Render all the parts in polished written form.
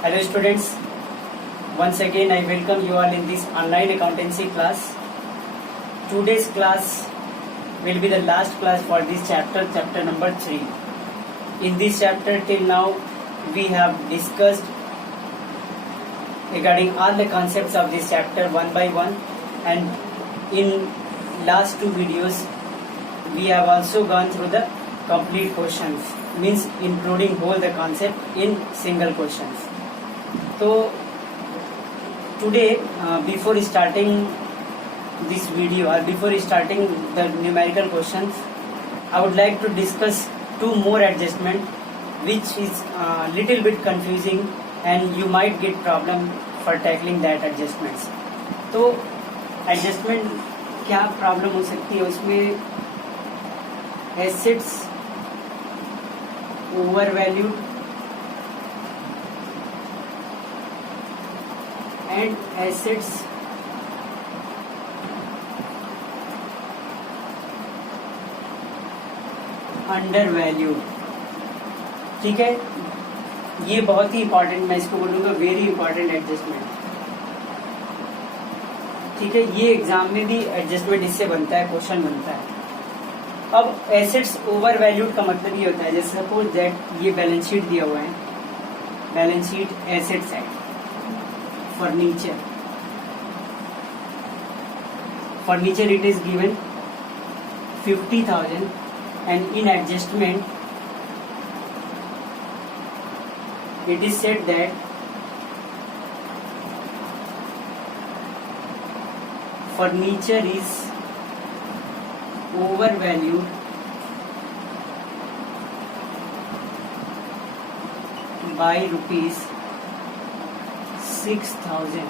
Hello students, once again I welcome you all in this online accountancy class. Today's class will be the last class for this chapter number 3. In this chapter till now we have discussed regarding all the concepts of this chapter one by one, and in last two videos we have also gone through the complete questions, means including whole the concept in single questions. So today before starting this video or before starting the numerical questions, I would like to discuss two more adjustment which is little bit confusing and you might get problem for tackling that adjustments. तो adjustment क्या problem हो सकती है उसमें? Assets over valued and assets under valued. ठीक है, ये बहुत ही इंपॉर्टेंट, मैं इसको बोलूंगा वेरी इंपॉर्टेंट एडजस्टमेंट. ठीक है, ये एग्जाम में भी एडजस्टमेंट इससे बनता है, क्वेश्चन बनता है. अब एसेट्स ओवर वैल्यूड का मतलब ये होता है, जैसे सपोज दैट ये बैलेंस शीट दिया हुआ है, बैलेंस शीट एसेट्स है, furniture it is given 50,000 and in adjustment it is said that furniture is overvalued by rupees 6,000.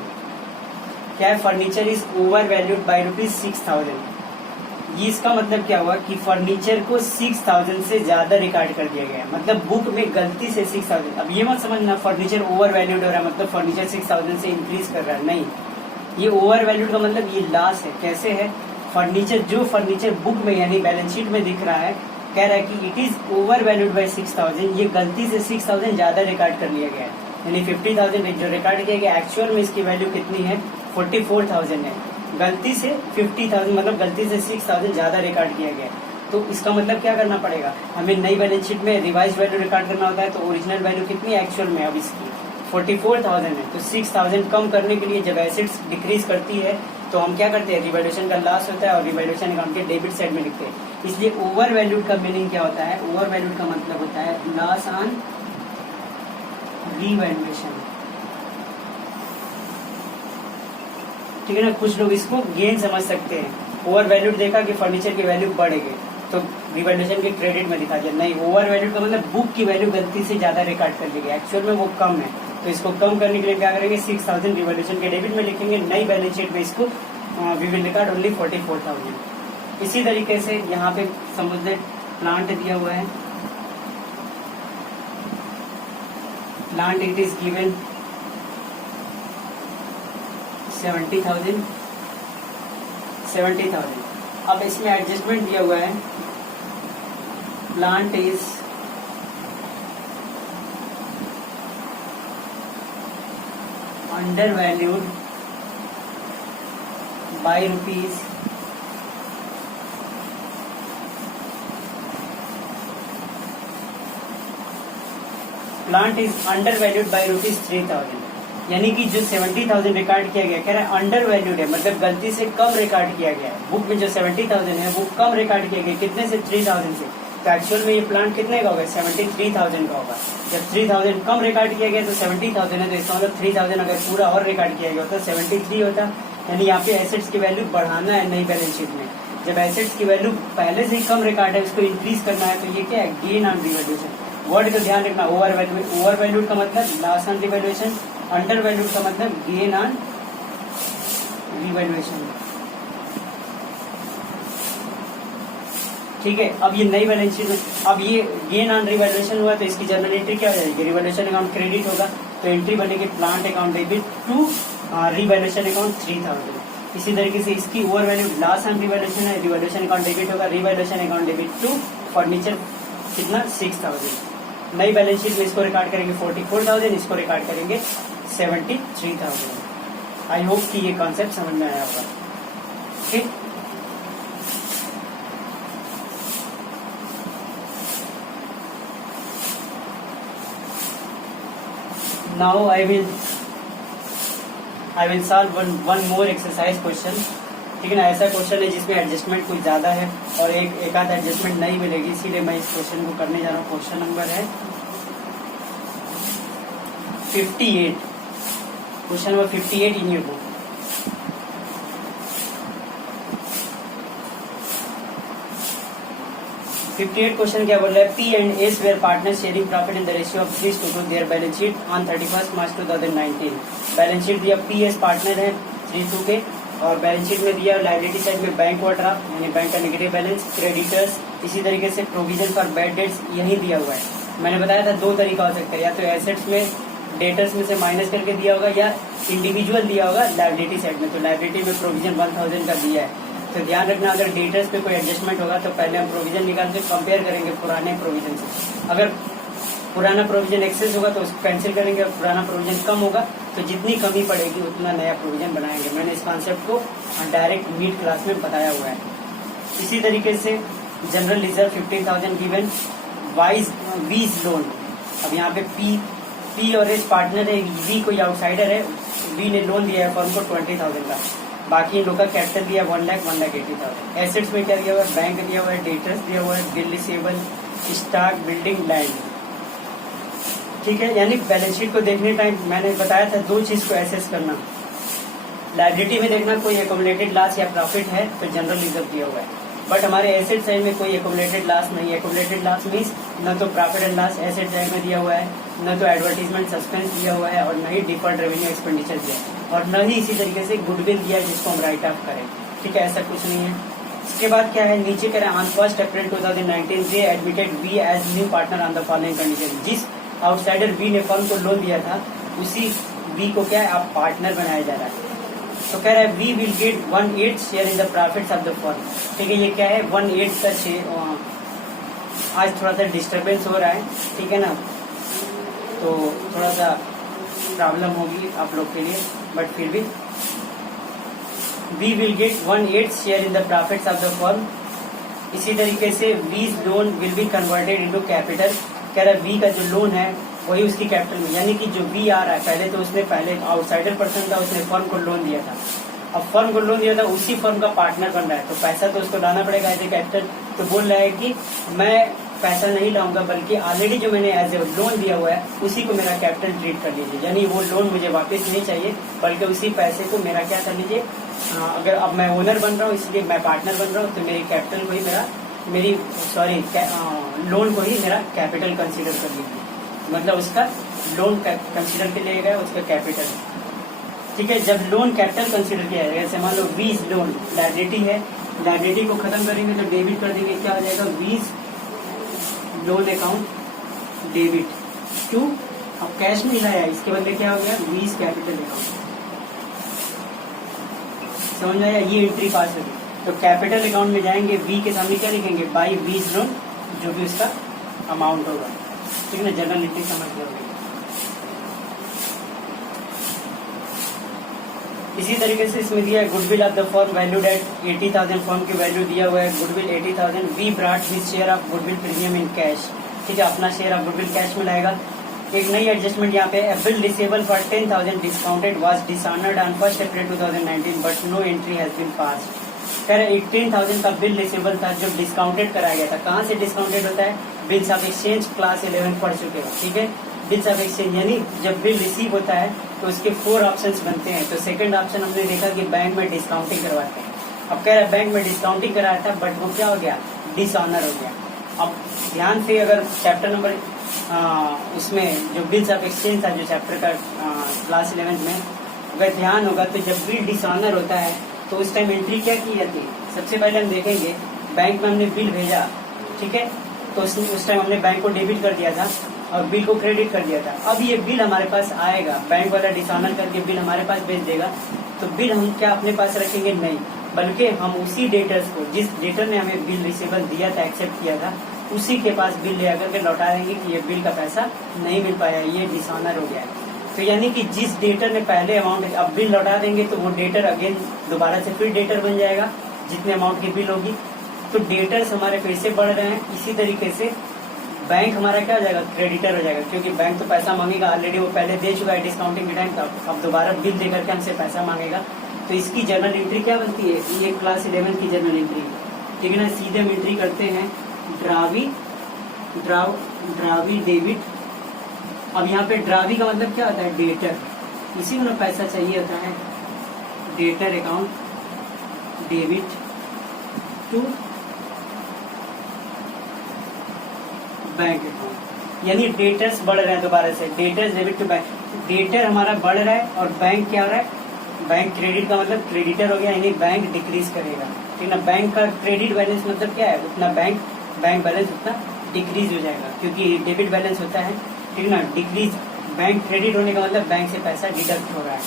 क्या है? Furniture is over valued by rupees 6,000. ये इसका मतलब क्या हुआ कि फर्नीचर को 6,000 से ज्यादा रिकॉर्ड कर दिया गया, मतलब बुक में गलती से 6,000. अब ये मत समझना फर्नीचर ओवर वैल्यूड हो रहा है मतलब फर्नीचर 6,000 से इंक्रीज कर रहा है, नहीं. ये ओवर वैल्यूड का मतलब ये लॉस है. कैसे है? फर्नीचर, जो फर्नीचर बुक में यानी बैलेंस शीट में दिख रहा है, कह रहा है कि it is over valued by 6,000, ये गलती से 6,000 ज्यादा रिकॉर्ड कर लिया गया है. यानी 50,000 जो रिकॉर्ड किया गया, एक्चुअल में इसकी वैल्यू कितनी है? 44,000 है. गलती से 50,000 मतलब गलती से 6,000 ज्यादा रिकॉर्ड किया गया. तो इसका मतलब क्या करना पड़ेगा? हमें नई बैलेंस शीट में रिवाइज वैल्यू रिकॉर्ड करना होता है. तो ओरिजिनल वैल्यू कितनी है एक्चुअल में? अब इसकी 44,000 है. तो 6,000 कम करने के लिए जब एसेट्स डिक्रीज करती है तो हम क्या करते हैं? रिवैल्यूएशन का लॉस होता है और रिवैल्यूएशन अकाउंट के डेबिट साइड में लिखते हैं. इसलिए ओवर वैल्यूड का मीनिंग क्या होता है? ओवर वैल्यूड का मतलब होता है लॉस ऑन रिवैल्यूएशन. ठीक है ना? कुछ लोग इसको गेन समझ सकते हैं. ओवर वैल्यूड देखा कि फर्नीचर की वैल्यू बढ़ गई तो रिवैल्यूएशन के क्रेडिट में दिखा दिया. नहीं, ओवर वैल्यूड का मतलब बुक की वैल्यू गलती से ज्यादा रिकॉर्ड कर ली गई, एक्चुअल में वो कम है. तो इसको कम करने के लिए क्या करेंगे? 6,000 रिवैल्यूएशन के डेबिट में लिखेंगे. नई बैलेंस शीट में इसको वी विल रिकॉर्ड ओनली 44,000. इसी तरीके से यहाँ पे समझ प्लांट दिया हुआ है, प्लांट इट इज गिवन 70,000. अब इसमें एडजस्टमेंट दिया हुआ है, plant is under valued by rupees 3,000. यानी कि जो 70,000 रिकॉर्ड किया गया, कह रहा है अंडर वैल्यूड है, मतलब गलती से कम रिकॉर्ड किया गया है. बुक में जो 70,000 है वो कम रिकॉर्ड किया गया. कितने से? 3,000 से. तो एक्चुअल में ये प्लांट कितने का होगा? 73,000 का होगा. जब 3,000 कम रिकॉर्ड किया गया तो 70,000 है, तो इसका मतलब 3,000 अगर पूरा और रिकॉर्ड किया गया होता 73 होता. यानी यहाँ पे एसेट्स की वैल्यू बढ़ाना है नई बैलेंस शीट में. जब एसेट्स की वैल्यू पहले से ही कम रिकॉर्ड है उसको इंक्रीज करना है, तो ये क्या है? Gain on revaluation. वर्ड का ध्यान रखना. ओवर वैल्यूड का मतलब loss on revaluation, under valued का मतलब गेन ऑन रिवैल्यूएशन. ठीक है, अब ये नई बैलेंस शीट में अब ये गेन ऑन रिवैल्यूएशन हुआ तो इसकी जर्नल एंट्री क्या हो जाएगी? रिवैल्यूएशन अकाउंट क्रेडिट होगा. तो एंट्री बनेगी plant account debit to revaluation account 3,000. इसी तरीके से इसकी over value loss on revaluation है, रिवैल्यूएशन अकाउंट डेबिट होगा, revaluation account debit to furniture कितना? 6,000. नई बैलेंस शीट में इसको रिकॉर्ड करेंगे 44,000, इसको रिकॉर्ड करेंगे 73,000। आई होप कि ये कॉन्सेप्ट समझ में आया होगा। ठीक, now I will solve one more exercise question. ठीक है ना, ऐसा क्वेश्चन है जिसमें एडजस्टमेंट कुछ ज्यादा है और एक आध एडजस्टमेंट नहीं मिलेगी, इसीलिए मैं इस क्वेश्चन को करने जा रहा हूँ। क्वेश्चन नंबर है 58, question number 58 in your book. Question क्या बोल रहा है, P and S where partner sharing profit in the ratio of 3:2 their balance sheet on 31 March 2019। Balance sheet दिया, पी एस पार्टनर है 3:2 के, और बैलेंस शीट में दिया लायबिलिटी साइड में बैंक ओवरड्राफ्ट यानी बैंक का नेगेटिव बैलेंस, क्रेडिटर्स, इसी तरीके से प्रोविजन फॉर बैड डेट्स यही दिया हुआ है। मैंने बताया था दो तरीका हो सकता है, या तो एसेट्स में डेटर्स में से माइनस करके दिया होगा या इंडिविजुअल दिया होगा लायबिलिटी साइड में। तो लायबिलिटी में प्रोविजन 1000 का दिया है, तो ध्यान रखना अगर डेटर्स पे कोई एडजस्टमेंट होगा तो पहले हम प्रोविजन निकाल के कंपेयर करेंगे पुराने प्रोविजन से। अगर पुराना प्रोविजन एक्सेस होगा तो उसको कैंसिल करेंगे, और पुराना प्रोविजन कम होगा तो जितनी कमी पड़ेगी उतना नया प्रोविजन बनाएंगे। मैंने इस कॉन्सेप्ट को डायरेक्ट नीट क्लास में बताया हुआ है। इसी तरीके से जनरल रिजर्व 15,000 गिवन वीज लोन। अब यहाँ पे पी और एस पार्टनर है, वी कोई आउटसाइडर है, वी ने लोन दिया है फर्म को 20,000 का, बाकी लोग का कैपिटल दिया 1,80,000। एसेट्स में क्या दिया हुआ है, बैंक दिया हुआ है, डेटर्स दिया हुआ है, bill receivable, stock, building, land. ठीक है, यानी बैलेंस शीट को देखने टाइम मैंने बताया था दो चीज को एसेस करना। लायबिलिटी में देखना कोई एकोमुलेटेड लॉस या प्रॉफिट है तो जनरल रिजर्व दिया हुआ है, बट हमारे एसेट साइड में कोई एकोमुलेटेड लॉस नहीं है। एकोमुलेटेड लॉस मीन्स न तो profit and loss asset side में दिया हुआ है, न तो एडवर्टीजमेंट सस्पेंस दिया हुआ है, और न ही डिफर्ड रेवेन्यू एक्सपेंडिचर दिया है, और न ही इसी तरीके से गुडविल दिया है जिसको हम राइट ऑफ करें। ठीक है, ऐसा कुछ नहीं है। इसके बाद क्या है, नीचे करें on 1 April 2019 they admitted V as new partner on the following condition. जिस आउटसाइडर वी ने फर्म को लोन दिया था उसी वी को क्या है आप पार्टनर बनाया जा रहा है। तो कह रहा है V will get 1/8 share in the profits of the firm. ठीक है, ये क्या है 1/8 का शेयर। आज थोड़ा सा डिस्टरबेंस हो रहा है, ठीक है ना, तो थोड़ा सा प्रॉब्लम होगी आप लोग के लिए, बट फिर भी V will get 1/8 share in the profits of the firm. इसी तरीके से V's loan will be converted into capital. कह रहा है वी का जो लोन है वही उसकी कैपिटल में, यानी कि जो वी आ रहा है पहले तो उसने पहले आउटसाइडर पर्सन था, उसने फर्म को लोन दिया था। अब फर्म को लोन दिया था, उसी फर्म का पार्टनर बन रहा है तो पैसा तो उसको लाना पड़ेगा एज ए कैपिटल। तो बोल रहा है कि मैं पैसा नहीं लाऊंगा, बल्कि ऑलरेडी जो मैंने एज ए लोन दिया हुआ है उसी को मेरा कैपिटल ट्रीट कर लीजिए, यानी वो लोन मुझे वापस नहीं चाहिए, बल्कि उसी पैसे को मेरा क्या कर लीजिए। अगर अब मैं ओनर बन रहा हूँ इसलिए मैं पार्टनर बन रहा हूँ, तो मेरी कैपिटल को ही लोन को ही मेरा कैपिटल कंसीडर कर लीजिए, मतलब उसका लोन कंसीडर के लिए गया उसका कैपिटल। ठीक है, जब लोन कैपिटल कंसीडर किया जाएगा, जैसे मान लो वीज लोन लायबिलिटी है, लायबिलिटी को खत्म करेंगे तो डेबिट कर देंगे, क्या आ जाएगा वीज लोन अकाउंट डेबिट टू। अब कैश नहीं लाया, इसके बदले क्या हो गया वीज कैपिटल अकाउंट। समझ में आया, ये एंट्री पास होगी। तो कैपिटल अकाउंट में जाएंगे, वी के सामने क्या लिखेंगे बाई वीज लोन, जो भी उसका अमाउंट होगा। ठीक है ना, जनरल एंट्री समझ गए। इसी तरीके से इसमें दिया है goodwill of the firm valued at 80,000, firm की वैल्यू दिया हुआ है goodwill 80,000। V brought his share of goodwill premium in cash. ठीक है, अपना शेयर ऑफ गुडविल कैश में लाएगा। एक नई एडजस्टमेंट यहाँ पे, bill receivable for 10,000 discounted was dishonoured on 1 April 2019 but no entry has been passed. कह रहे 18,000 का बिल रिसीवेबल था जो डिस्काउंटेड कराया गया था। कहाँ से डिस्काउंटेड होता है, बिल्स ऑफ एक्सचेंज क्लास 11 पढ़ चुके हो। ठीक है, बिल्स ऑफ एक्सचेंज यानी जब बिल रिसीव होता है तो उसके 4 ऑप्शंस बनते हैं। तो सेकंड ऑप्शन हमने देखा कि बैंक में डिस्काउंटिंग करवाते हैं। अब कह रहा है बैंक में डिस्काउंटिंग कराया था बट वो क्या हो गया डिसऑनर हो गया। अब ध्यान से अगर चैप्टर नंबर उसमें जो बिल्स ऑफ एक्सचेंज था जो चैप्टर का क्लास 11 में अगर ध्यान होगा तो जब बिल डिसऑनर होता है तो उस टाइम एंट्री क्या की जाती है। सबसे पहले हम देखेंगे बैंक में हमने बिल भेजा, ठीक है, तो उस टाइम हमने बैंक को डेबिट कर दिया था और बिल को क्रेडिट कर दिया था। अब ये बिल हमारे पास आएगा, बैंक वाला डिसऑनर करके बिल हमारे पास भेज देगा, तो बिल हम क्या अपने पास रखेंगे नहीं, बल्कि हम उसी डेटर्स को जिस डेटर ने हमें बिल रिसीवेबल दिया था एक्सेप्ट किया था उसी के पास बिल ले आकर के लौटा देंगे कि ये बिल का पैसा नहीं मिल पाया, ये डिसऑनर हो गया है। तो यानी कि जिस डेटर ने पहले अमाउंट अब बिल लौटा देंगे तो वो डेटर अगेन दोबारा से फिर डेटर बन जाएगा जितने अमाउंट की बिल होगी। तो डेटर्स हमारे फिर से बढ़ रहे हैं। इसी तरीके से बैंक हमारा क्या हो जाएगा, क्रेडिटर हो जाएगा, क्योंकि बैंक तो पैसा मांगेगा, ऑलरेडी वो पहले दे चुका है डिस्काउंटिंग के टाइम, तो अब दोबारा बिल देकर के हमसे पैसा मांगेगा। तो इसकी जर्नल एंट्री क्या बनती है, ये क्लास 11 की जर्नल एंट्री, ठीक है ना। सीधे हम एंट्री करते हैं ड्रावी डेबिट। अब यहाँ पे ड्रावी का मतलब क्या होता है, डेटर, इसी में पैसा चाहिए होता है। Debtor account debit to bank account, यानी डेटर्स बढ़ रहे हैं दोबारा से, debtors debit to bank. Debtor हमारा बढ़ रहा है और बैंक क्या हो रहा है, बैंक क्रेडिट का मतलब क्रेडिटर हो गया, यानी बैंक डिक्रीज करेगा, ठीक ना। बैंक का क्रेडिट बैलेंस मतलब क्या है, उतना बैंक बैलेंस उतना डिक्रीज हो जाएगा, क्योंकि डेबिट बैलेंस होता है, ठीक ना। डिक्रीज बैंक क्रेडिट होने का मतलब बैंक से पैसा डिडक्ट हो रहा है,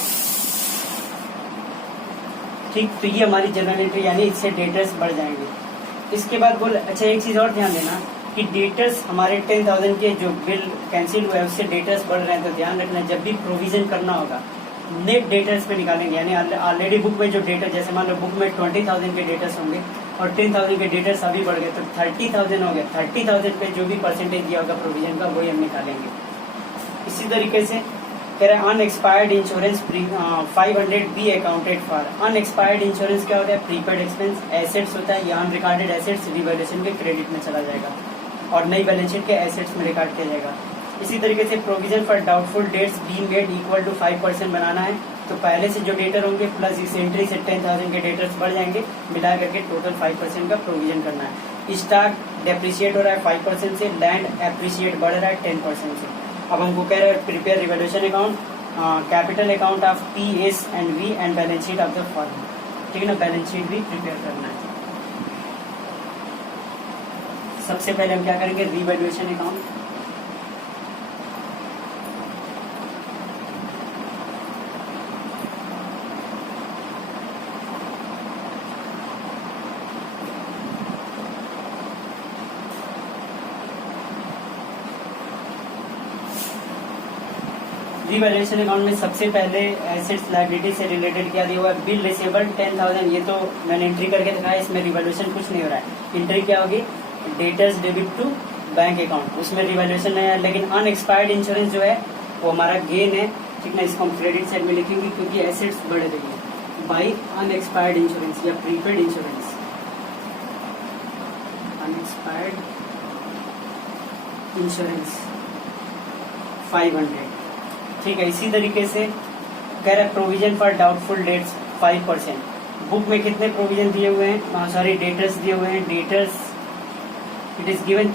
ठीक। तो ये हमारी जनरल एंट्री, यानी इससे डेटर्स बढ़ जाएंगे। इसके बाद बोल, अच्छा एक चीज और ध्यान देना कि डेटर्स हमारे 10,000 के जो बिल कैंसिल हुए उससे डेटर्स बढ़ रहे हैं, तो ध्यान रखना जब भी प्रोविजन करना होगा नेट डेटर्स पे निकालेंगे, यानी ऑलरेडी बुक में जो डेटर, जैसे मान लो बुक में 20,000 के डेटर्स होंगे और 10,000 के डेटर्स अभी बढ़ गए तो 30,000 हो गए। 30,000 पे जो भी परसेंटेज दिया होगा प्रोविजन का वही हम निकालेंगे। इसी तरीके से कह रहे हैं unexpired insurance 500 be accounted for. Unexpired insurance क्या होता है, प्रीपेड एक्सपेंस एसेट्स होता है, या अनरिकॉर्डेड एसेट्स रिवैल्यूएशन के क्रेडिट में चला जाएगा और नई बैलेंस शीट के एसेट्स में रिकॉर्ड किया जाएगा। इसी तरीके से provision for doubtful debts be made equal to 5% बनाना है, तो पहले से जो डेटर होंगे प्लस इस एंट्री से 10,000 के डेटर्स बढ़ जाएंगे, मिला करके टोटल 5% का प्रोविजन करना है। स्टॉक डेप्रिशिएट हो रहा है 5% से, लैंड एप्रिशिएट बढ़ रहा है 10% से। अब हमको कह रहे हैं prepare revaluation account, capital account of P/S&V and balance sheet of the firm, ठीक है ना। बैलेंस शीट भी प्रिपेयर करना है। सबसे पहले हम क्या करेंगे, रिवैल्यूएशन अकाउंट। रिवैल्यूएशन अकाउंट में सबसे पहले एसेट्स लायबिलिटी से रिलेटेड क्या दिया हुआ है, बिल रिसीवेबल 10,000, ये तो मैंने एंट्री करके दिखाया, इसमें रिवैल्यूएशन कुछ नहीं हो रहा है। एंट्री क्या होगी, debtors debit to bank account, उसमें रिवैल्यूएशन है। लेकिन अनएक्सपायर्ड इंश्योरेंस जो है वो हमारा गेन है, ठीक ना। इसको हम क्रेडिट साइड में लिखेंगे क्योंकि एसेट्स बढ़ रही है बाई अनएक्सपायर्ड इंश्योरेंस या प्रीपेड इंश्योरेंस। अनएक्सपायर्ड इंश्योरेंस 500, ठीक है। इसी तरीके से कह रहा है provision for doubtful dates 5%। Book में कितने प्रोविजन दिए हुए हैं, सॉरी डेटर्स दिए हुए हैं, डेटर्स इट इज गिवन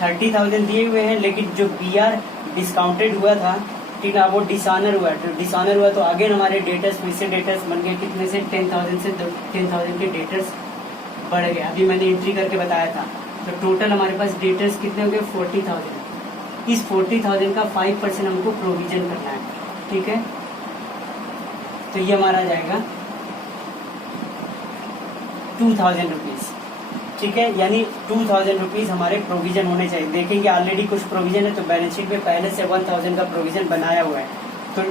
30,000 दिए हुए हैं, लेकिन जो BR डिस्काउंटेड हुआ था, ठीक है, वो डिसऑनर हुआ, तो डिसऑनर हुआ तो अगेन हमारे डेटर्स फिर से डेटर्स बन गए कितने से, 10,000 से 10,000 के डेटर्स बढ़ गए। अभी मैंने एंट्री करके बताया था, तो टोटल हमारे पास डेटर्स कितने हो गए, 40,000। इस 40,000 का 5% हमको प्रोविजन करना है, ठीक है। तो ये हमारा जाएगा 2,000 रुपीज, ठीक है। यानी 2,000 रुपीज हमारे प्रोविजन होने चाहिए। देखेंगे ऑलरेडी कुछ प्रोविजन है, तो बैलेंस शीट में पहले से 1,000 का प्रोविजन बनाया हुआ है, तो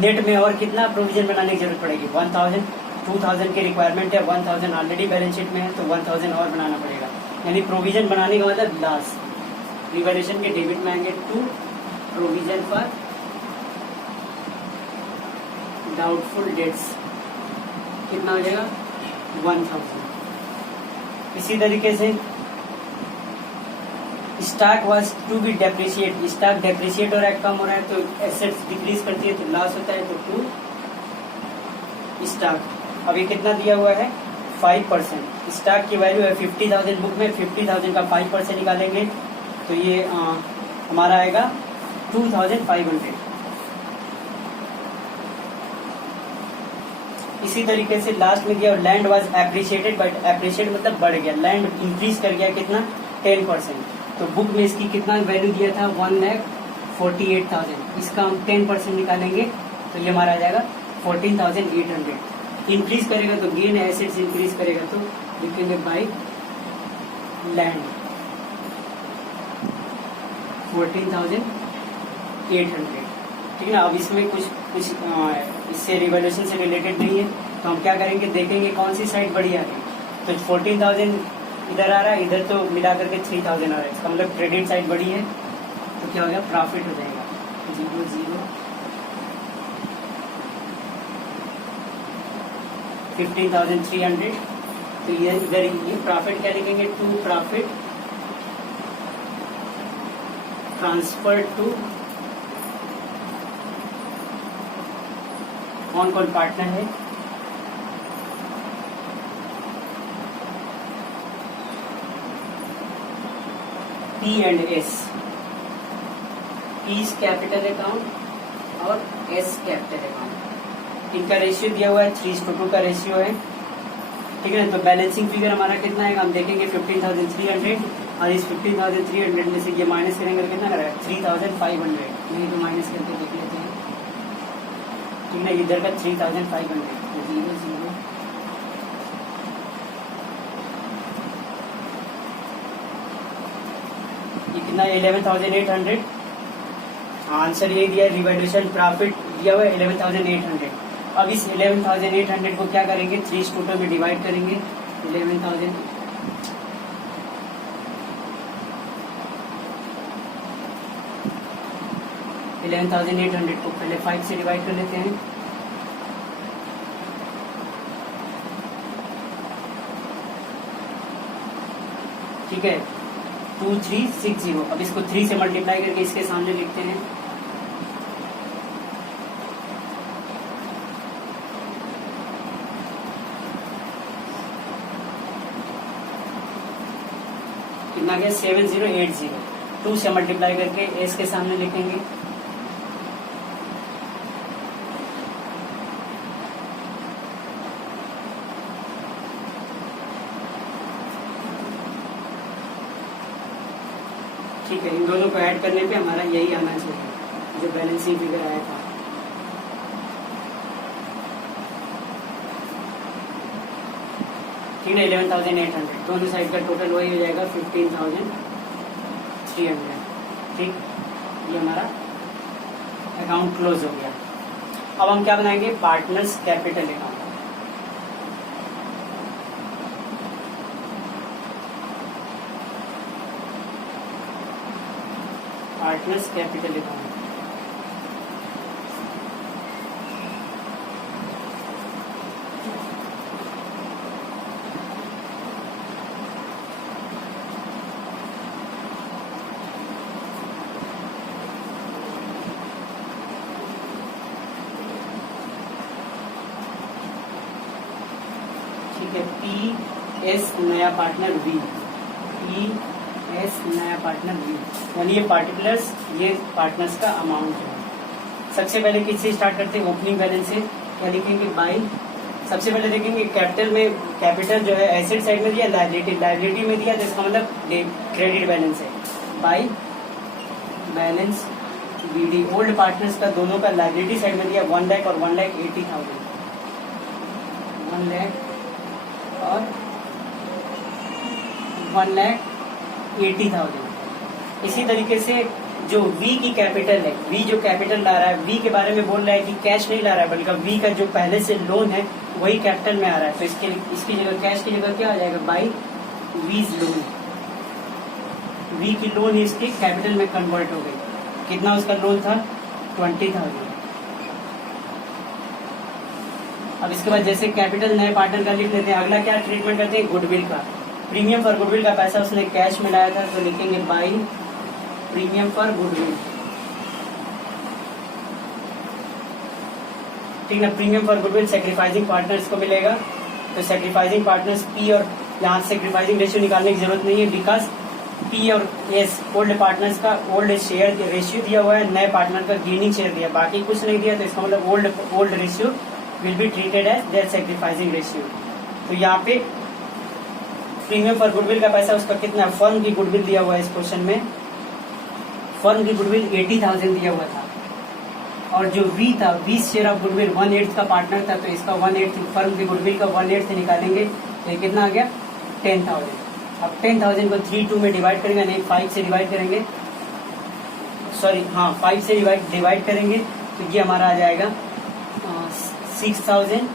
नेट में और कितना प्रोविजन बनाने की जरूरत पड़ेगी, 1,000। 2,000 की रिक्वायरमेंट है, 1,000 ऑलरेडी बैलेंस शीट में है, तो 1,000 और बनाना पड़ेगा। यानी प्रोविजन बनाने का मतलब लास्ट रिवैल्यूएशन के डेबिट में आएंगे to provision for doubtful debts, कितना हो जाएगा 1,000। इसी तरीके से stock was to be depreciate, stock depreciate हो रहा है, कम हो रहा है, तो एसेट्स डिक्रीज करती है तो लॉस होता है, तो टू स्टॉक। अभी कितना दिया हुआ है 5%। स्टॉक की वैल्यू है 50,000, बुक में 50,000 का 5% निकालेंगे तो ये हमारा आएगा 2,500। इसी तरीके से लास्ट में दिया land was appreciated, but appreciate मतलब बढ़ गया, लैंड इंक्रीज कर गया कितना 10%। तो बुक में इसकी कितना वैल्यू दिया था 1,48,000, इसका हम 10% निकालेंगे तो ये हमारा आ जाएगा 14,800। इंक्रीज करेगा तो गेन, एसेट्स इंक्रीज करेगा तो लिखेंगे बाई लैंड 14,800। ठीक है ना। अब इसमें कुछ इससे रिवॉल्यूशन से रिलेटेड नहीं है, तो हम क्या करेंगे, देखेंगे कौन सी साइड बड़ी आ रही है। तो 14,000 इधर आ रहा है, इधर तो मिला करके 3,000 आ रहा है, इसका मतलब क्रेडिट साइड बड़ी है, तो क्या हो गया, प्रॉफिट हो जाएगा 0 15,300। तो ये इधर ये प्रॉफिट क्या लिखेंगे, टू प्रॉफिट ट्रांसफर टू कौन कौन पार्टनर है, P&S, P कैपिटल अकाउंट और S कैपिटल अकाउंट। इनका रेशियो दिया हुआ है 3:2 का रेशियो है। ठीक है ना। तो बैलेंसिंग फिगर हमारा कितना है, हम देखेंगे 15,300, और इस 15,300 में से ये माइनस करेंगे तो कितना कर रहा है, 3,500। नहीं तो माइनस करके देख लेते हैं। ठीक है, इधर का 3,500, 0 0 कितना 11,800। आंसर ये दिया, रिवैल्यूएशन प्रॉफिट दिया हुआ है 11,800। अब इस 11,800 को क्या करेंगे, 3 में डिवाइड करेंगे। 11,800 को पहले 5 से डिवाइड कर लेते हैं। ठीक है, 2360। अब इसको 3 से मल्टीप्लाई करके इसके सामने लिखते हैं। कितना गया, 7080। 2 से मल्टीप्लाई करके एस के सामने लिखेंगे। ठीक है, इन दोनों को ऐड करने पे हमारा यही आना चाहिए जो बैलेंसिंग फिगर आया था। ठीक है, 11,800 दोनों साइड का टोटल वही हो जाएगा 15,300। ठीक, ये हमारा अकाउंट क्लोज हो गया। अब हम क्या बनाएंगे, partners capital account. Partners capital account. ठीक है, PS नया पार्टनर V, PS नया पार्टनर V, यानी ये पार्टिकुलर्स, ये पार्टनर्स का अमाउंट है। सबसे पहले किससे स्टार्ट करते हैं, ओपनिंग बैलेंस से। क्या लिखेंगे, बाई, सबसे पहले देखेंगे कैपिटल में, कैपिटल जो है एसेट साइड में दिया, लाइबिलिटी में दिया, तो इसका मतलब क्रेडिट बैलेंस है। By balance BD, old partners का दोनों का लाइबिलिटी साइड में दिया 1 लाख और 1,80,000, 1 लाख और 1,80,000। इसी तरीके से जो V की कैपिटल है, V जो कैपिटल ला रहा है, V के बारे में बोल रहा है कि कैश नहीं ला रहा है, बल्कि V का जो पहले से लोन है वही कैपिटल में आ रहा है, तो इसकी जगह कैश की जगह क्या आ जाएगा, बाई वीज लोन। V की लोन इसके कैपिटल में कन्वर्ट हो गई। कितना उसका लोन था, 20,000। अब इसके बाद जैसे कैपिटल नए पार्टनर का लिख लेते हैं, अगला क्या ट्रीटमेंट करते हैं, गुडविल का। प्रीमियम फॉर गुडविल का पैसा उसने कैश में लाया था, तो लिखेंगे बाई प्रीमियम फॉर गुडविल। ठीक ना, premium for goodwill sacrificing partners को मिलेगा, तो सेक्रीफाइसिंग पार्टनर्स P, और यहाँ सेक्रीफाइसिंग रेशियो निकालने की जरूरत नहीं है, बिकॉज P और S ओल्ड पार्टनर्स का ओल्ड शेयर रेशियो दिया हुआ है, नए पार्टनर का गेनिंग शेयर दिया, बाकी कुछ नहीं दिया, तो इसका मतलब old ratio will be treated as their sacrificing ratio. तो यहाँ पे प्रीमियम फॉर गुडविल का पैसा उसका कितना, फर्म की गुडविल दिया हुआ है इस क्वेश्चन में, फर्म की गुडविल 80,000 दिया हुआ था, और जो वी था, वी शेयर ऑफ गुडविल 1/8 का पार्टनर था, तो इसका 1/8 फर्म की गुडविल का 1/8 निकालेंगे तो ये कितना आ गया 10,000। अब 10,000 को 3 में डिवाइड करेंगे, नहीं 5 से डिवाइड करेंगे, सॉरी हाँ 5 से डिवाइड करेंगे तो ये हमारा आ जाएगा 6,000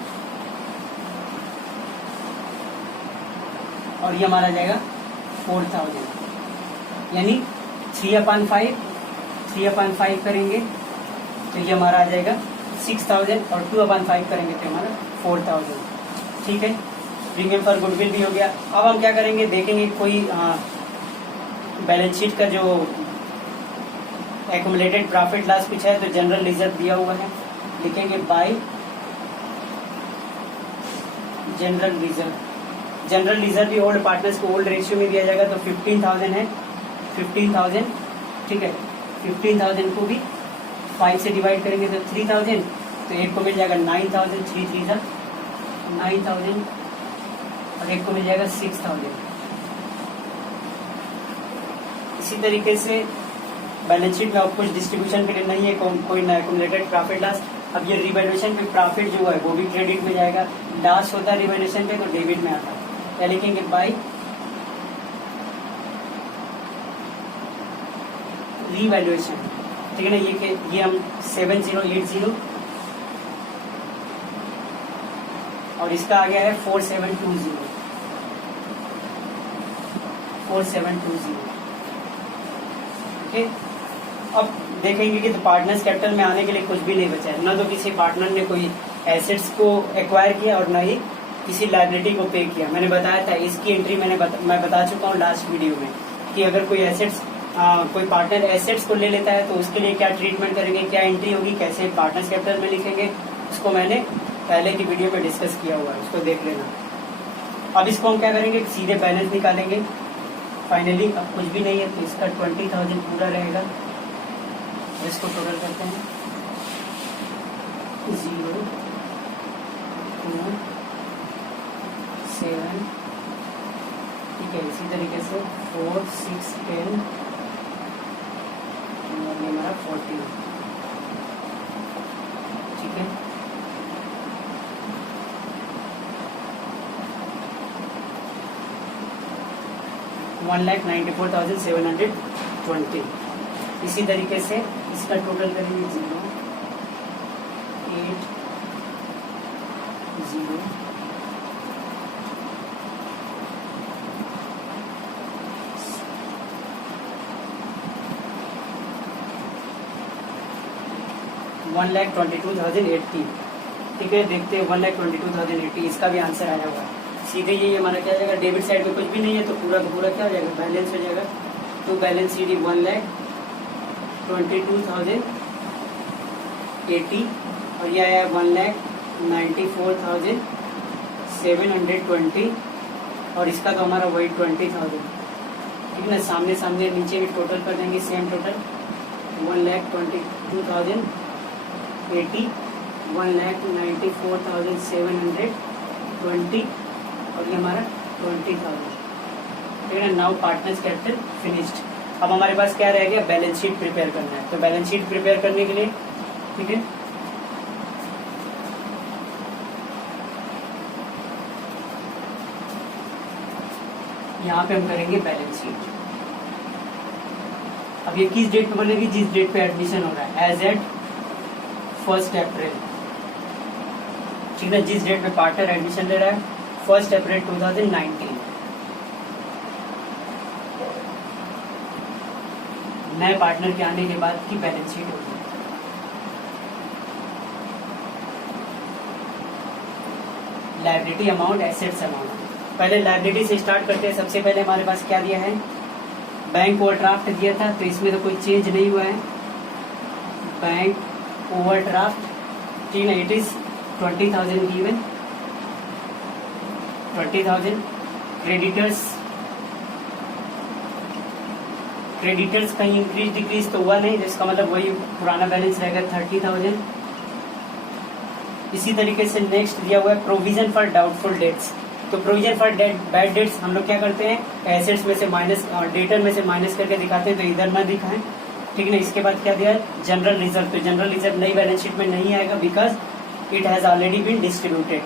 और ये हमारा आ जाएगा 4,000, यानी 3/5 करेंगे तो ये हमारा आ जाएगा 6,000 और 2/5 करेंगे तो हमारा 4,000। ठीक है, प्रीमियम फॉर गुडविल भी हो गया। अब हम क्या करेंगे, देखेंगे कोई बैलेंस शीट का जो एक्यूमुलेटेड प्रॉफिट लॉस कुछ है, तो जनरल रिजर्व दिया हुआ है, लिखेंगे bye general reserve. General reserve भी ओल्ड पार्टनर्स को ओल्ड रेशियो में दिया जाएगा, तो 15,000 है, 15,000 ठीक है। 15,000 को भी 5 से डिवाइड करेंगे तो 3,000, तो एक को मिल जाएगा 9,000, 3 9,000 और एक को मिल जाएगा 6,000। इसी तरीके से बैलेंस शीट में कुछ डिस्ट्रीब्यूशन के लिए नहीं है कोई ना एक्यूमुलेटेड प्रॉफिट लॉस। अब ये रिवैल्यूएशन पे प्रॉफिट जो है वो भी क्रेडिट में जाएगा, लॉस होता है रिवैल्यूएशन पे तो डेबिट में आता है। क्या लिखेंगे, बाय रिवैल्यूएशन। ठीक है ना, ये हम 7080 और इसका आ गया है 4720 ओके। अब देखेंगे कि तो पार्टनर्स कैपिटल में आने के लिए कुछ भी नहीं बचा है, ना तो किसी पार्टनर ने कोई एसेट्स को एक्वायर किया और ना ही किसी लायबिलिटी को पे किया। मैंने बताया था इसकी एंट्री मैं बता चुका हूँ लास्ट वीडियो में कि अगर कोई कोई पार्टनर एसेट्स को ले लेता है तो उसके लिए क्या ट्रीटमेंट करेंगे, क्या एंट्री होगी, कैसे पार्टनर्स कैपिटल में लिखेंगे, उसको मैंने पहले की वीडियो में डिस्कस किया हुआ है, उसको देख लेना। अब इसको हम क्या करेंगे, सीधे बैलेंस निकालेंगे। फाइनली अब कुछ भी नहीं है तो इसका 20,000 पूरा रहेगा। इसको टोटल करते हैं 0 2 7, ठीक है। इसी तरीके से 4 6 10 और ये हमारा 14, ठीक है। $1,94,720। इसी तरीके से इसका टोटल करेंगे 0 8 0 $1,22,080, ठीक है। देखते हैं 1,22,080 इसका भी आंसर आया हुआ है। सीधे ये हमारा क्या हो जाएगा, डेबिट साइड में कुछ भी नहीं है तो पूरा का पूरा क्या हो जाएगा, बैलेंस हो जाएगा। तो बैलेंस शीट 1,22,080 और ये आया 1,94,720 और इसका तो हमारा वही 20,000, ठीक है ना। सामने सामने नीचे भी टोटल कर देंगे, सेम टोटल 1,22,080 1,94,720 और ये हमारा 20,000, ठीक है ना। Now partners capital finished. अब हमारे पास क्या रह गया, बैलेंस शीट प्रिपेयर करना है। तो बैलेंस शीट प्रिपेयर करने के लिए, ठीक है, यहाँ पे हम करेंगे बैलेंस शीट। अब ये किस डेट पे बनेगी, जिस डेट पे एडमिशन हो रहा है, एज एट 1 अप्रैल, ठीक है। जिस डेट पे पार्टनर एडमिशन ले रहा है 1 अप्रैल 2019। नए पार्टनर के आने के बाद की बैलेंस शीट होगी। Liability amount, assets amount. पहले लायबिलिटी से स्टार्ट करते हैं। सबसे पहले हमारे पास क्या दिया है, बैंक ओवरड्राफ्ट दिया था, तो इसमें तो कोई चेंज नहीं हुआ है। बैंक ओवरड्राफ्ट, ठीक है, इट इज 20,000 गिवन, 20,000। क्रेडिटर्स कहीं इंक्रीज डिक्रीज तो हुआ नहीं, जिसका मतलब वही पुराना बैलेंस रहेगा 30,000। इसी तरीके से नेक्स्ट दिया हुआ है प्रोविजन फॉर डाउटफुल डेट्स। तो प्रोविजन फॉर बैड डेट्स हम लोग क्या करते हैं, एसेट्स में से माइनस, डेटर में से माइनस करके दिखाते हैं, तो इधर ना दिखाएं, ठीक है ना। इसके बाद क्या दिया है, जनरल रिजर्व। तो जनरल रिजर्व नई बैलेंस शीट में नहीं आएगा because it has already been distributed,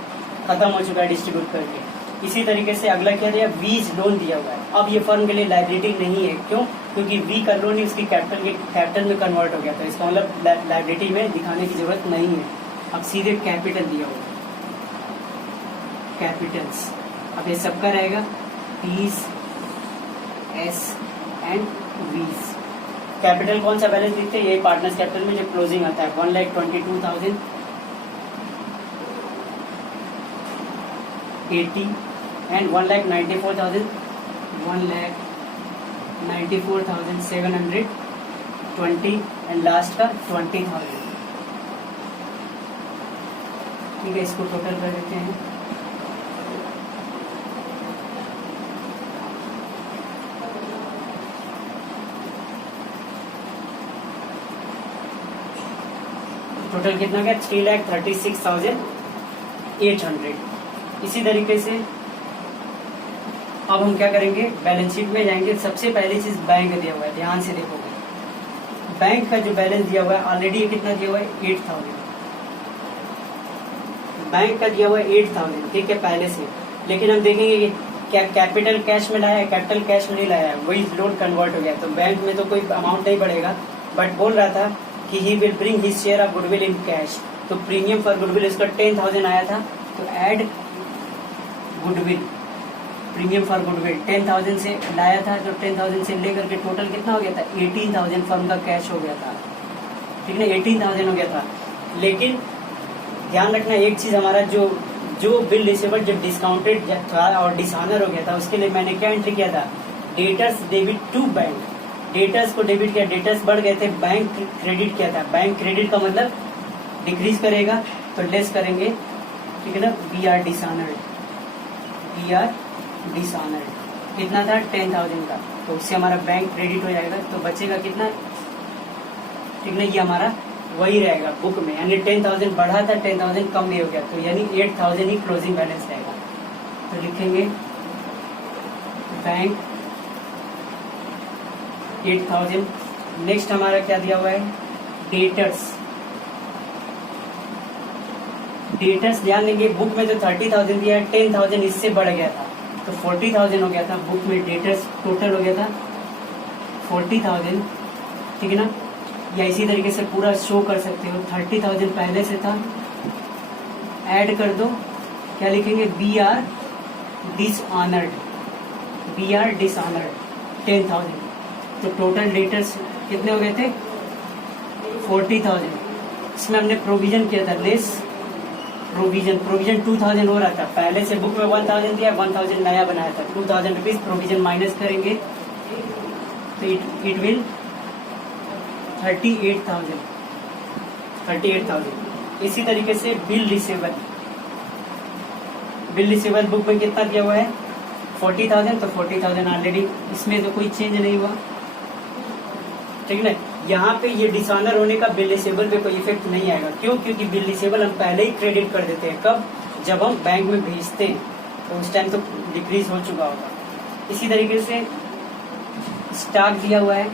खत्म हो चुका है डिस्ट्रीब्यूट करके। इसी तरीके से अगला क्या दिया, वीज लोन दिया हुआ है। अब ये फर्म के लिए लाइबिलिटी नहीं है, क्यों, क्योंकि वी का लोन ही उसकी कैपिटल में कन्वर्ट हो गया था, इसका मतलब लाइबिलिटी में दिखाने की जरूरत नहीं है। अब सीधे कैपिटल दिया हुआ है, कैपिटल्स। अब ये सबका रहेगा पीस, एस एंड वीज। कैपिटल कौन सा बैलेंस दिखते हैं, ये पार्टनर्स कैपिटल में जो क्लोजिंग आता है 1,22,080 एंड 1,94,720 एंड लास्ट का 20,000। ठीक है, इसको टोटल कर देते हैं। टोटल कितना गया, 3,36,800। इसी तरीके से अब हम क्या करेंगे, बैलेंस शीट में जाएंगे। सबसे पहली चीज बैंक दिया हुआ है, ध्यान से देखोगे। बैंक का जो बैलेंस दिया हुआ है ऑलरेडी कितना दिया हुआ है, 8,000। बैंक का दिया हुआ है 8,000, ठीक है, पहले से। लेकिन हम देखेंगे कि क्या कैपिटल कैश में लाया है, कैपिटल कैश में नहीं लाया है, वही लोन कन्वर्ट हो गया। तो बैंक में तो कोई अमाउंट नहीं बढ़ेगा, बट बोल रहा था कि he will bring his share of goodwill in cash. तो प्रीमियम फॉर गुडविल इसका 10,000 आया था, तो add goodwill, premium for goodwill 10,000 से लाया था, तो 10,000 से लेकर के टोटल कितना हो गया था, 18,000 फर्म का कैश हो गया था, ठीक है, 18,000 हो गया था। लेकिन ध्यान रखना एक चीज, हमारा जो बिल रिसीवेबल जब डिस्काउंटेड था और डिसऑनर हो गया था, उसके लिए मैंने क्या एंट्री किया था, debtors debit to bank. Debtors को डेबिट किया, डेटर्स बढ़ गए थे, बैंक क्रेडिट किया था। बैंक क्रेडिट का मतलब डिक्रीज करेगा तो लेस करेंगे, ठीक है ना। वी आर डिसऑनर्ड, कितना था 10,000 का, तो उससे हमारा बैंक क्रेडिट हो जाएगा, तो बचेगा कितना, ठीक ना, ये हमारा वही रहेगा बुक में। यानी 10,000 बढ़ा था, 10,000 कम भी हो गया, तो यानी 8,000 ही क्लोजिंग बैलेंस रहेगा। तो लिखेंगे बैंक 8,000। नेक्स्ट हमारा क्या दिया हुआ है, डेटर्स। डेटर्स ध्यान देंगे, बुक में तो 30,000 दिया है, 10,000 इससे बढ़ गया था, तो 40,000 हो गया था। बुक में डेटर्स टोटल हो गया था 40,000, ठीक है ना। या इसी तरीके से पूरा शो कर सकते हो, 30,000 पहले से था, ऐड कर दो, क्या लिखेंगे, बी आर डिसऑनर्ड, 10,000। तो टोटल डेटर्स कितने हो गए थे, 40,000। इसमें हमने प्रोविजन किया था, लेस प्रोविजन 2,000 हो रहा था, पहले से बुक में 1,000 दिया, 1,000 नया बनाया था, 2,000 रुपीज प्रोविजन माइनस करेंगे तो इट विल 38,000। इसी तरीके से बिल रिसीवेबल बुक में कितना दिया हुआ है, 40,000, तो 40,000 ऑलरेडी, इसमें तो कोई चेंज नहीं हुआ, ठीक है ना। यहाँ पे ये डिसऑनर होने का बिल रिसीवेबल पे कोई इफेक्ट नहीं आएगा, क्यों, क्योंकि बिल रिसीवेबल हम पहले ही क्रेडिट कर देते हैं, कब, जब हम बैंक में भेजते हैं, तो उस टाइम तो डिक्रीज हो चुका होगा। इसी तरीके से स्टॉक दिया हुआ है,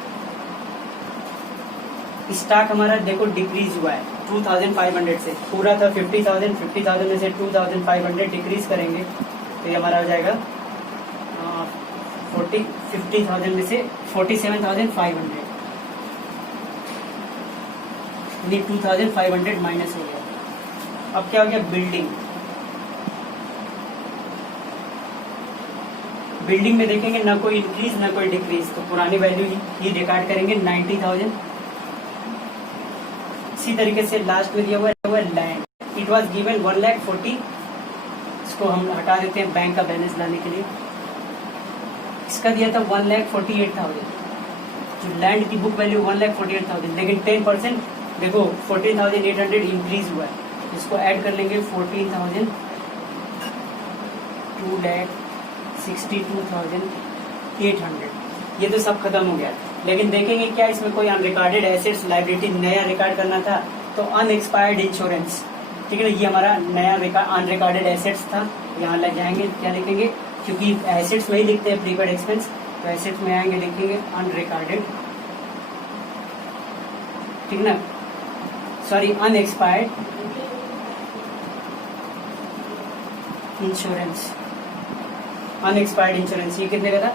स्टॉक हमारा देखो डिक्रीज हुआ है 2,500 से, पूरा था 50,000 में से 2,500 डिक्रीज करेंगे, तो ये हमारा हो जाएगा 50,000 में से 47,500, 2,500 माइनस हो गया। अब क्या हो गया, बिल्डिंग में देखेंगे ना कोई इंक्रीज ना कोई डिक्रीज, तो पुरानी वैल्यू ही रिकॉर्ड करेंगे 90,000। इसी तरीके से लास्ट में दिया हुआ है लैंड, इट वाज गिवन 1,40,000, इसको हम हटा देते हैं बैंक का बैलेंस लाने के लिए। इसका दिया था 1,48,000, जो लैंड की बुक वैल्यू 1,48,000, लेकिन 10% देखो 14,800 इंक्रीज हुआ है, इसको ऐड कर लेंगे 14,000, 2,62,800, ये तो सब खत्म हो गया। लेकिन देखेंगे क्या इसमें कोई अनरिकॉर्डेड एसेट्स लायबिलिटी नया रिकॉर्ड करना था, तो अनएक्सपायर्ड इंश्योरेंस, ठीक है ना, ये हमारा नया अनरिकॉर्डेड एसेट्स था, यहाँ लग जाएंगे, क्या लिखेंगे, क्योंकि एसेट्स में ही लिखते हैं प्रीपेड एक्सपेंस, तो एसेट्स में आएंगे लिखेंगे अनरिकॉर्डेड ठीक ना, sorry unexpired insurance, unexpired insurance ये कितने का था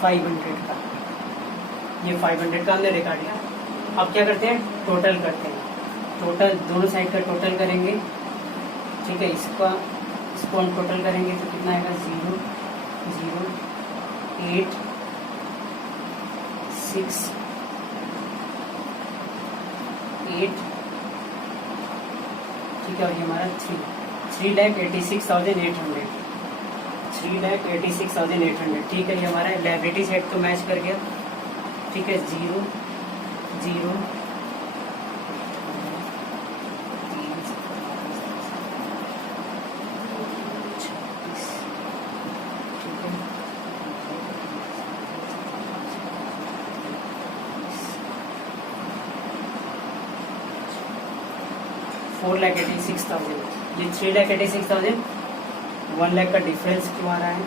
500 का, ये 500 का हमने रिकॉर्ड किया। अब क्या करते हैं, टोटल करते हैं, टोटल दोनों साइड का टोटल करेंगे, ठीक है। इसको हम टोटल करेंगे तो कितना आएगा 0 0 8 6 8, ठीक है। और ये हमारा 3,86,800, 3,86,800, ठीक है। ये हमारा लायबिलिटी साइड तो मैच कर गया, ठीक है। 0 0 4,86,000, ये 3,86,000, 1 लाख का डिफरेंस क्यों आ रहा है।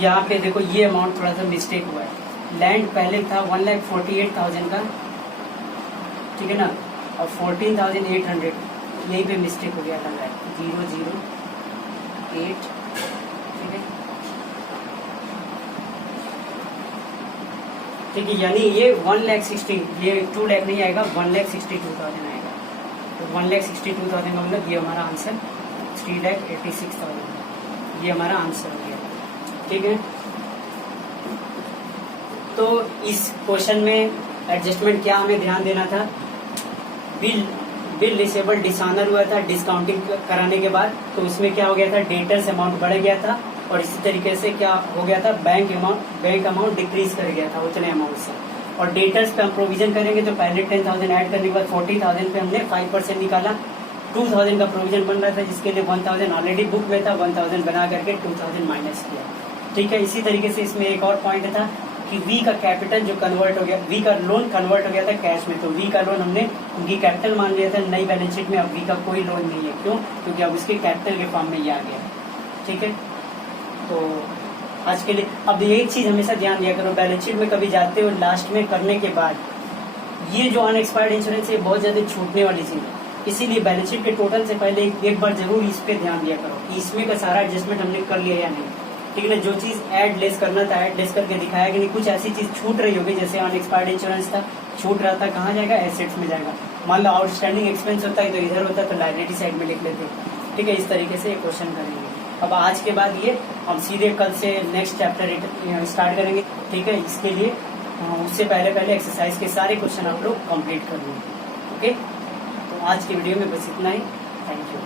यहाँ पे देखो ये अमाउंट थोड़ा सा मिस्टेक हुआ है, लैंड पहले था 1,48,000 का, ठीक है ना, और 14,800, यही पे मिस्टेक हो गया था, 0 0 8, ठीक है, ठीक है। यानी ये 1,60,000, ये 2 लाख नहीं आएगा, 1,62,000 आएगा। तो 1,62,000 का मतलब ये हमारा आंसर 3,86,000, ये हमारा आंसर हो गया, ठीक है। तो इस क्वेश्चन में एडजस्टमेंट क्या हमें ध्यान देना था, बिल रिसेबल डिसऑनर हुआ था डिस्काउंटिंग कराने के बाद, तो उसमें क्या हो गया था, डेटर्स अमाउंट बढ़ गया था, और इसी तरीके से क्या हो गया था, बैंक अमाउंट डिक्रीज कर गया था उतने अमाउंट से। और डेटर्स पे हम प्रोविजन करेंगे तो पहले 10,000 ऐड करने के बाद 40,000 पे हमने 5% निकाला, 2,000 का प्रोविजन बन रहा था, जिसके लिए 1,000 ऑलरेडी बुक में था, 1,000 बना करके 2,000 माइनस किया, ठीक है। इसी तरीके से इसमें एक और पॉइंट था कि वी का कैपिटल जो कन्वर्ट हो गया, वी का लोन कन्वर्ट हो गया था कैश में, तो वी का लोन हमने उनकी कैपिटल मान लिया था नई बैलेंस शीट में। अब वी का कोई लोन नहीं है, क्यों, क्योंकि अब उसके कैपिटल के फॉर्म में ये आ गया, ठीक है। तो आज के लिए अब एक चीज हमेशा ध्यान दिया करो, बैलेंस शीट में कभी जाते हो लास्ट में करने के बाद, ये जो अनएक्सपायर्ड इंश्योरेंस है बहुत ज्यादा छूटने वाली चीज है, इसीलिए बैलेंस शीट के टोटल से पहले एक बार जरूर इस पे ध्यान दिया करो कि इसमें का सारा एडजस्टमेंट हमने कर लिया या नहीं, ठीक है ना। जो चीज ऐड लेस करना था ऐड लेस करके दिखाया कि नहीं, कुछ ऐसी चीज छूट रही होगी, जैसे अनएक्सपायर्ड इंश्योरेंस था, छूट रहा था, कहाँ जाएगा, एसेट्स में जाएगा। मान लो आउटस्टैंडिंग एक्सपेंस होता है तो इधर होता तो लायबिलिटी साइड में लिख लेते, ठीक है। इस तरीके से क्वेश्चन करेंगे। अब आज के बाद ये हम सीधे कल से नेक्स्ट चैप्टर स्टार्ट करेंगे, ठीक है। इसके लिए उससे पहले एक्सरसाइज के सारे क्वेश्चन आप लोग कंप्लीट कर लेंगे, ओके। तो आज की वीडियो में बस इतना ही, थैंक यू।